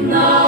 now.